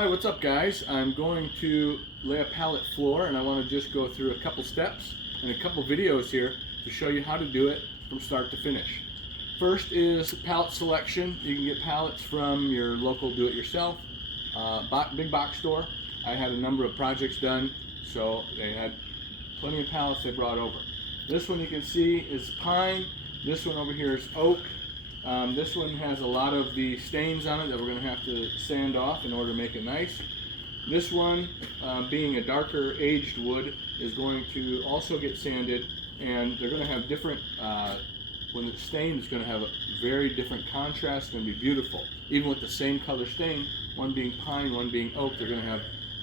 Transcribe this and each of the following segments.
Hi, what's up guys? I'm going to lay a pallet floor and I want to just go through a couple steps and a couple videos here to show you how to do it from start to finish. First is pallet selection. You can get pallets from your local do-it-yourself big box store. I had a number of projects done, so they had plenty of pallets they brought over. This one you can see is pine. This one over here is oak. This one has a lot of the stains on it that we're going to have to sand off in order to make it nice. This one, being a darker aged wood, is going to also get sanded, and they're going to have different, when it's stained, it's going to have a very different contrast. It's going to be beautiful. Even with the same color stain, one being pine, one being oak, they're going to have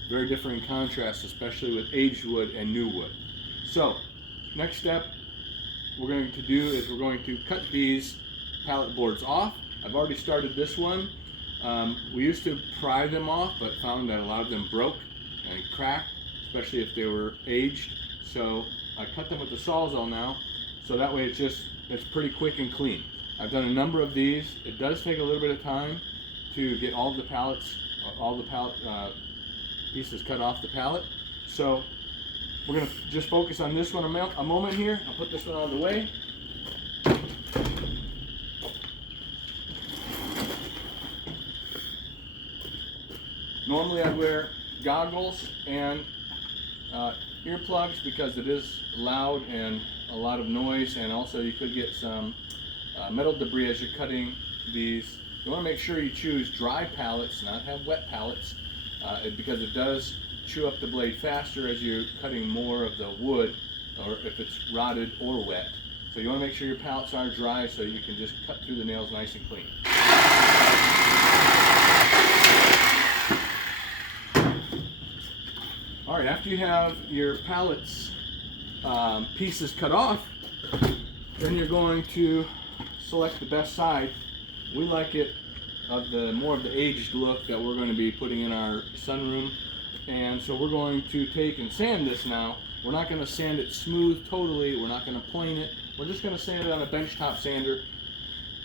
very different contrasts, especially with aged wood and new wood. So, next step we're going to do is we're going to cut these pallet boards off. I've already started this one. We used to pry them off, but found that a lot of them broke and cracked, especially if they were aged. So I cut them with the Sawzall now, so that way it's pretty quick and clean. I've done a number of these. It does take a little bit of time to get all the pallet pieces cut off the pallet. So we're going to just focus on this one a moment here. I'll put this one out of the way. Normally I wear goggles and earplugs because it is loud and a lot of noise, and also you could get some metal debris as you're cutting these. You want to make sure you choose dry pallets, not have wet pallets, because it does chew up the blade faster as you're cutting more of the wood, or if it's rotted or wet. So you want to make sure your pallets are dry so you can just cut through the nails nice and clean. Alright, after you have your pallets pieces cut off, then you're going to select the best side. We like it of the more of the aged look that we're going to be putting in our sunroom, and so we're going to take and sand this now. We're not going to sand it smooth totally, we're not going to plane it, we're just going to sand it on a benchtop sander.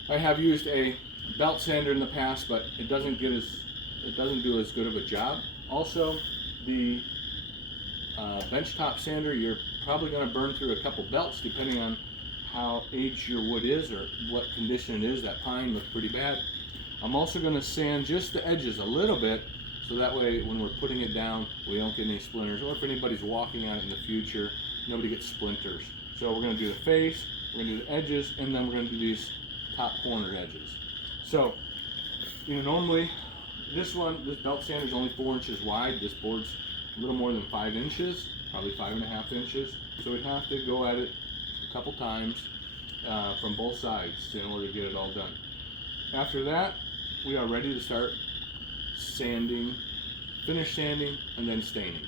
I have used a belt sander in the past, but it doesn't do as good of a job. Also, the benchtop sander, you're probably going to burn through a couple belts depending on how aged your wood is or what condition it is. That pine looks pretty bad. I'm also going to sand just the edges a little bit, so that way when we're putting it down we don't get any splinters, or if anybody's walking on it in the future, nobody gets splinters. So we're going to do the face, we're going to do the edges, and then we're going to do these top corner edges. So, normally this belt sander is only 4 inches wide. This board's a little more than 5 inches, probably 5.5 inches. So we'd have to go at it a couple times from both sides in order to get it all done. After that, we are ready to start sanding, finish sanding, and then staining.